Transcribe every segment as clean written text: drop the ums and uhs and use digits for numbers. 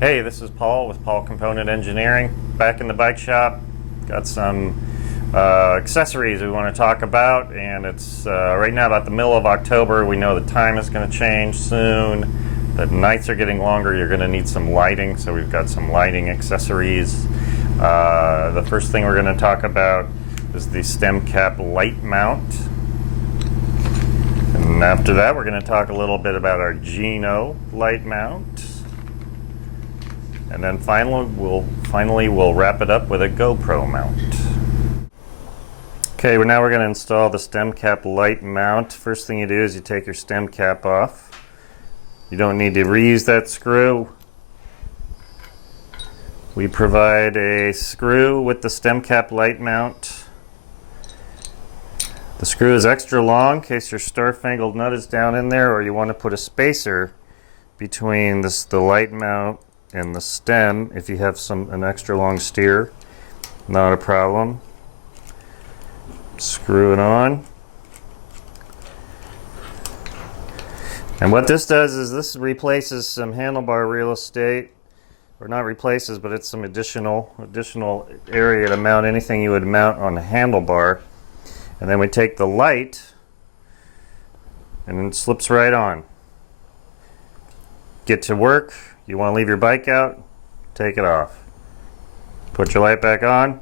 Hey, this is Paul with Paul Component Engineering, back in the bike shop. Got some accessories we want to talk about, and it's right now about the middle of October. We know the time is going to change soon. The nights are getting longer. You're going to need some lighting, so we've got some lighting accessories. The first thing we're going to talk about is the stem cap light mount. And after that, we're going to talk a little bit about our Gino light mount. And then finally we'll wrap it up with a Gopro mount. Okay, now we're going to install the stem cap light mount. First thing you do is you take your stem cap off. You don't need to reuse that screw. We provide a screw with the stem cap light mount. The screw is extra long in case your star-fangled nut is down in there, or you want to put a spacer between the light mount and the stem. If you have an extra long steer, not a problem. Screw it on. And what this does is this replaces some handlebar real estate, or not replaces, but it's some additional area to mount anything you would mount on a handlebar. And then we take the light and it slips right on. Get to work. You want to leave your bike out, take it off. Put your light back on,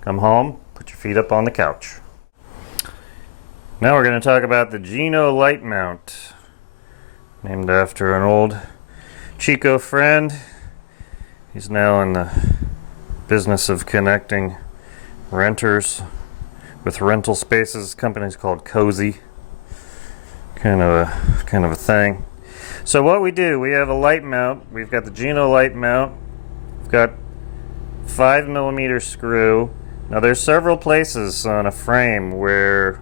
come home, put your feet up on the couch. Now we're going to talk about the Gino light mount, named after an old Chico friend. He's now in the business of connecting renters with rental spaces. Company's called Cozy, kind of a thing. So what we do, we have a light mount. We've got the Gino light mount. We've got 5mm screw. Now there's several places on a frame where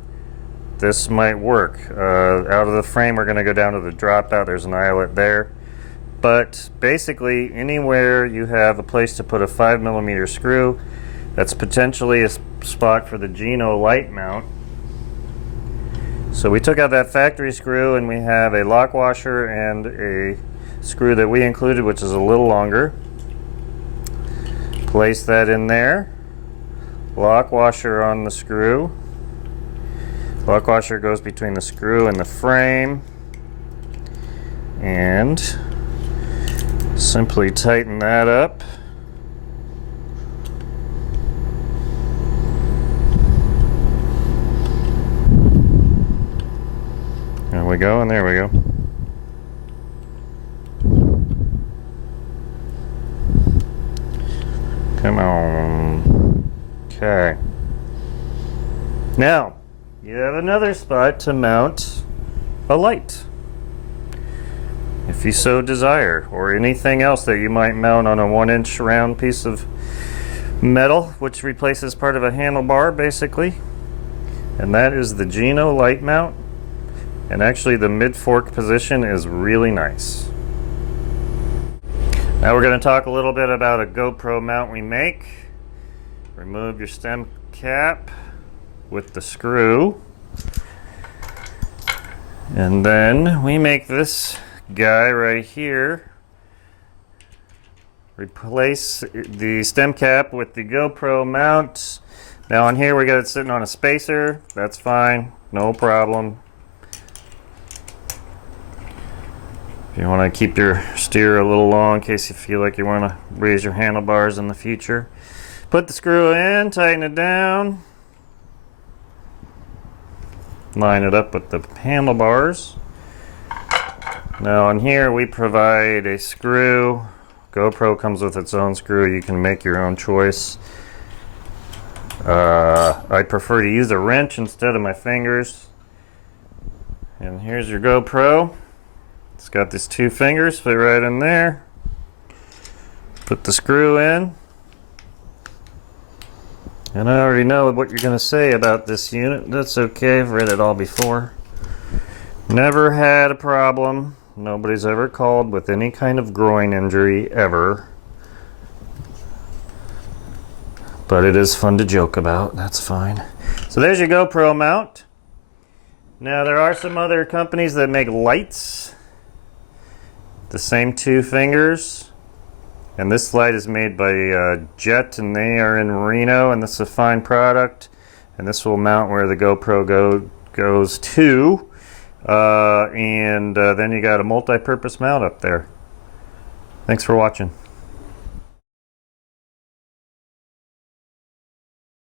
this might work. Out of the frame we're going to go down to the dropout. There's an eyelet there. But basically anywhere you have a place to put a 5mm screw, that's potentially a spot for the Gino light mount. So we took out that factory screw, and we have a lock washer and a screw that we included, which is a little longer. Place that in there. Lock washer on the screw. Lock washer goes between the screw and the frame. And simply tighten that up. There we go, and there we go. Come on. Okay. Now, you have another spot to mount a light, if you so desire, or anything else that you might mount on a 1-inch round piece of metal, which replaces part of a handlebar, basically. And that is the Gino light mount. And actually the mid-fork position is really nice. Now we're going to talk a little bit about a Gopro mount we make. Remove your stem cap with the screw. And then we make this guy right here. Replace the stem cap with the Gopro mount. Now on here we got it sitting on a spacer. That's fine, no problem. If you want to keep your steer a little long in case you feel like you want to raise your handlebars in the future. Put the screw in, tighten it down. Line it up with the handlebars. Now on here we provide a screw. GoPro comes with its own screw. You can make your own choice. I prefer to use a wrench instead of my fingers. And here's your GoPro. It's got these 2 fingers, fit right in there. Put the screw in. And I already know what you're going to say about this unit. That's okay, I've read it all before. Never had a problem. Nobody's ever called with any kind of groin injury, ever. But it is fun to joke about, that's fine. So there's your GoPro mount. Now there are some other companies that make lights. The same 2 fingers. And this light is made by Jet, and they are in Reno, and this is a fine product. And this will mount where the GoPro goes to. And then you got a multi-purpose mount up there. Thanks for watching.